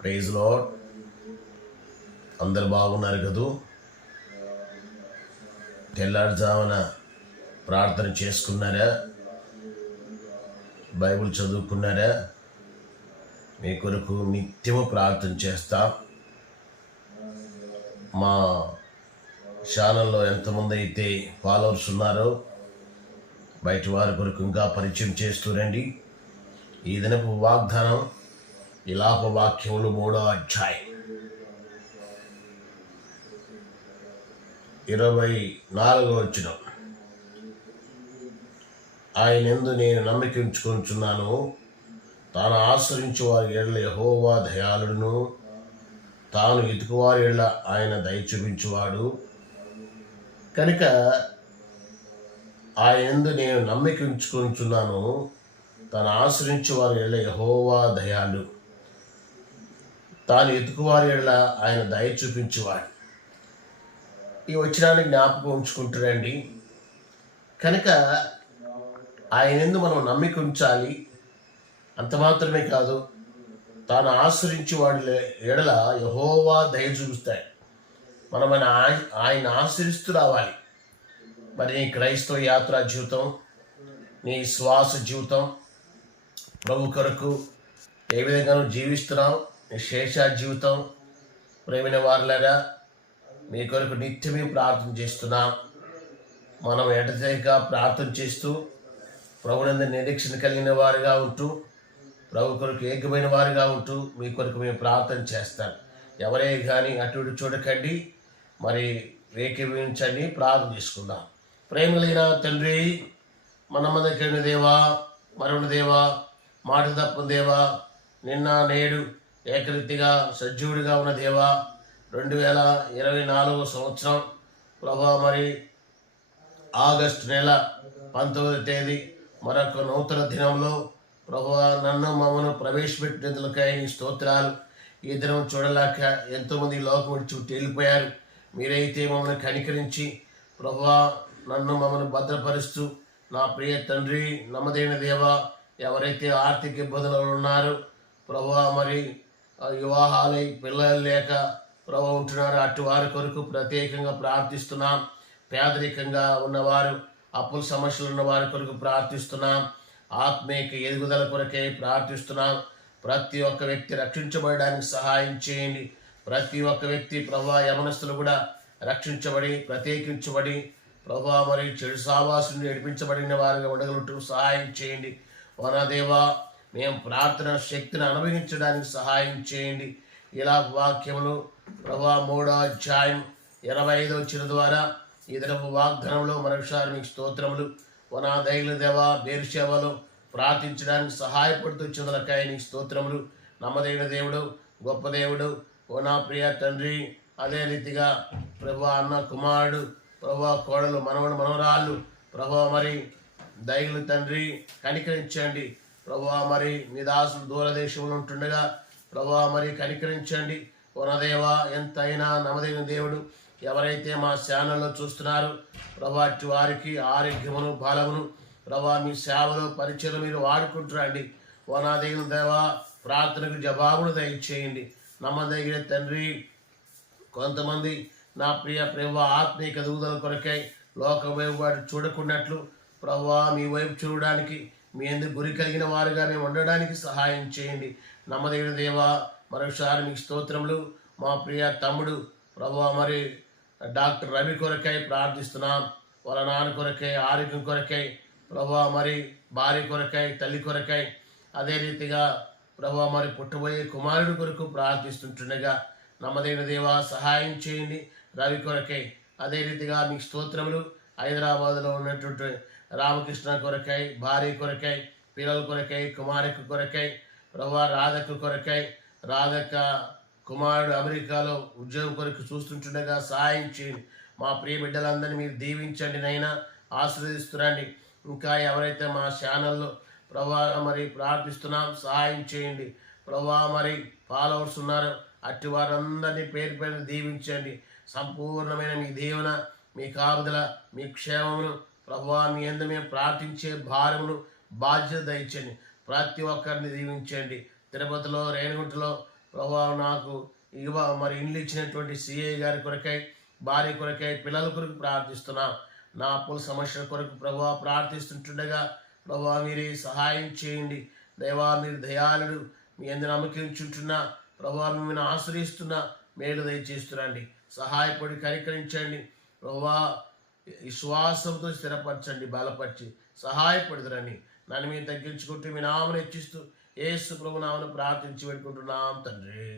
Praise lord అందరు బాగున్నారు కదూ? తెల్లారుజామున ప్రార్థన చేసుకున్నారా? బైబిల్ చదువుకున్నారా? మీ కొరకు నిత్యము ప్రార్థన చేస్తా. మా ఛానల్లో ఎంతమంది అయితే ఫాలోవర్స్ ఉన్నారో బయట వారి కొరకు ఇంకా పరిచయం చేస్తూ రండి. ఈ దినపు వాగ్దానం వాక్యములు మూడో అధ్యాయం. ఇరవై నాలుగో వచ్చిన ఆయన ఎందు నేను నమ్మకించుకుంటున్నాను తాను ఆశ్రయించు వారి ఏళ్ళ యహోవా దయాళుడును. తాను ఎదుకువారి ఏళ్ళ ఆయన దయ చూపించువాడు. కనుక ఆయన ఎందు నేను నమ్మకించుకుంటున్నాను తను ఆశ్రయించు వారి ఏళ్ళ యహోవా దయాళుడు తాను ఎదుకువారి ఆయన దయ చూపించేవాడు. ఈ వచ్చినాన్ని జ్ఞాపకం ఉంచుకుంటారండి. కనుక ఆయన ఎందు మనం నమ్మిక ఉంచాలి. అంత మాత్రమే కాదు తాను ఆశ్రయించి వాడి ఎడల యహోవా దయ చూపిస్తాయి మనం ఆయన ఆయ- ఆయన ఆశ్రయిస్తూ రావాలి. మరి నీ క్రైస్తవ యాత్ర జీవితం నీ శ్వాస జీవితం ప్రభు కొరకు ఏ విధంగా నువ్వు జీవిస్తున్నావు? శేష జీవితం ప్రేమిన వారులరా మీ కొరకు నిత్యమే ప్రార్థన చేస్తున్నాం. మనం ఎడతెగక ప్రార్థన చేస్తూ ప్రభునంద నిరీక్షణ కలిగిన వారుగా ఉంటూ ప్రభు కొరకు ఏకమైన వారుగా ఉంటూ మీ కొరకు మేము ప్రార్థన చేస్తాం. ఎవరే కానీ అటు ఇటు చూడకండి మరి ఏకీభవించండి ప్రార్థన చేసుకుందాం. ప్రేమలైన తండ్రి మన దగ్గర దేవా మరణ దేవా మాట తప్పని దేవా నిన్న నేడు ఏకరీతిగా సజీవుడిగా ఉన్న దేవా రెండు వేల ఇరవై నాలుగు సంవత్సరం ప్రభా మరి ఆగస్టు నెల పంతొమ్మిది తేదీ మరొక నూతన దినంలో ప్రభు నన్ను మమ్మను ప్రవేశపెట్టినందులకై నీ స్తోత్రాలు. ఈ దినం చూడలేక ఎంతోమంది లోకం విడిచి వెళ్ళిపోయారు మీరైతే మమ్మల్ని కనికరించి ప్రభా నన్ను మమ్మల్ని భద్రపరుస్తూ నా ప్రియ తండ్రి నమ్మదైన దేవా ఎవరైతే ఆర్థిక ఇబ్బందులు ఉన్నారో ప్రభా మరి వివాహాలై పిల్లలు లేక ప్రభు ఉంటున్నారు. అటు వారి కొరకు ప్రత్యేకంగా ప్రార్థిస్తున్నాం. పేదరికంగా ఉన్నవారు అప్పుల సమస్యలు ఉన్న వారి కొరకు ప్రార్థిస్తున్నాం. ఆత్మీయ ఎదుగుదల కొరకే ప్రార్థిస్తున్నాం. ప్రతి ఒక్క వ్యక్తి రక్షించబడడానికి సహాయం చేయండి. ప్రతి ఒక్క వ్యక్తి ప్రభా యమనస్తులు కూడా రక్షించబడి ప్రత్యేకించబడి ప్రభా మరి చెడు సావాసు నడిపించబడిన వారిగా ఉండగలుగుతూ సహాయం చేయండి. వనదేవా మేము ప్రార్థన శక్తిని అనుభవించడానికి సహాయం చేయండి. ఇలా వాక్యములు ప్రభా మూడో అధ్యాయం ఇరవై ఐదో వచ్చిన ద్వారా ఇతరపు దినపు వాగ్దానంలో మరొకసారి మీకు స్తోత్రములు. వనా దైల దేవ బేర్షేవలు ప్రార్థించడానికి సహాయపడుతూ చిందలకాయ నీకు స్తోత్రములు. నమ్మదైన దేవుడు గొప్ప దేవుడు ఓ నా ప్రియ తండ్రి అదే రీతిగా ప్రభా అన్న కుమారుడు ప్రభా కోడలు మనవడు మనవరాళ్ళు ప్రభా మరి దైలు తండ్రి కనికరించండి. ప్రభా మరి నిదాసులు దూరదేశంలో ఉంటుండగా ప్రభా మరి కనికరించండి. వనదేవ ఎంతైనా నమదైన దేవుడు. ఎవరైతే మా ఛానల్లో చూస్తున్నారు ప్రభా వారికి ఆరోగ్యమును బలమును ప్రభా మీ సేవలు పరిచయం మీరు వాడుకుంటురండి వనాదగిన దేవా ప్రార్థనకు జవాబును దయచేయండి. నమ్మదగిన తండ్రి కొంతమంది నా ప్రియ ప్రేమ ఆత్మీయ ఎదుగుదల కొరకై లోక వైపు వాటి చూడకున్నట్లు ప్రభా మీ వైపు చూడడానికి మీ ఎందుకు గురి కలిగిన వారుగా మేము ఉండడానికి సహాయం చేయండి. నమ్మదగిన దేవా మరొకసారి మీకు స్తోత్రములు. మా ప్రియ తమ్ముడు ప్రభు మరి డాక్టర్ రవి కొరకై ప్రార్థిస్తున్నాం. వాళ్ళ నాన్న కొరకై ఆరోగ్యం కొరకై ప్రభు మరి భార్య కొరకై తల్లి కొరకై అదే రీతిగా ప్రభు మరి పుట్టబోయే కుమారుడు కొరకు ప్రార్థిస్తుంటుండగా నమ్మదైన దేవా సహాయం చేయండి రవి కొరకై. అదే రీతిగా మీకు స్తోత్రములు. హైదరాబాద్లో ఉన్నటువంటి రామకృష్ణ కొరకై భార్య కొరకై పిల్లల కొరకై కుమారుకు కొరకై ప్రభా రాధకు కొరకై రాధక కుమారుడు అమెరికాలో ఉద్యోగం కొరకు చూస్తుంటుండగా సహాయం చేయండి. మా ప్రియ బిడ్డలందరినీ మీరు దీవించండి నైనా ఆశీర్వదిస్తురండి. ఇంకా ఎవరైతే మా ఛానల్లో ప్రభా మరి ప్రార్థిస్తున్నాం సహాయం చేయండి. ప్రభా మరి ఫాలోవర్స్ ఉన్నారు అట్టి వారందరినీ పేరు పేరు దీవించండి. సంపూర్ణమైన మీ దీవెన మీ కాపుదల మీ క్షేమమును ప్రభువా మీ ఎందు మేము ప్రార్థించే భారమును బాధ్యత దయచండి ప్రతి ఒక్కరిని దీవించండి. తిరుపతిలో రేణిగుంటలో ప్రభా నాకు ఇవ మరి ఇండ్లు ఇచ్చినటువంటి సిఐ గారి కొరకై భార్య కొరకై పిల్లల కొరకు ప్రార్థిస్తున్నా. నా అప్పుల సమస్యల కొరకు ప్రభా ప్రార్థిస్తుంటుండగా ప్రభా మీరు సహాయం చేయండి. దైవా మీరు దయాళుడు. మీ అందరు నమ్మకించుంటున్నా ప్రభా మిమ్మల్ని ఆశ్రయిస్తున్నా. మేలు దయచేస్తున్నాండి సహాయపడి కనికరించండి. ప్రభా విశ్వాసంతో స్థిరపరచండి బలపరిచి సహాయపడుతురని నన్ను మీరు తగ్గించుకుంటూ మీ నామను హెచ్చిస్తూ ఏసు ప్రభు నామను ప్రార్థించి పెట్టుకుంటున్నాం తండ్రి.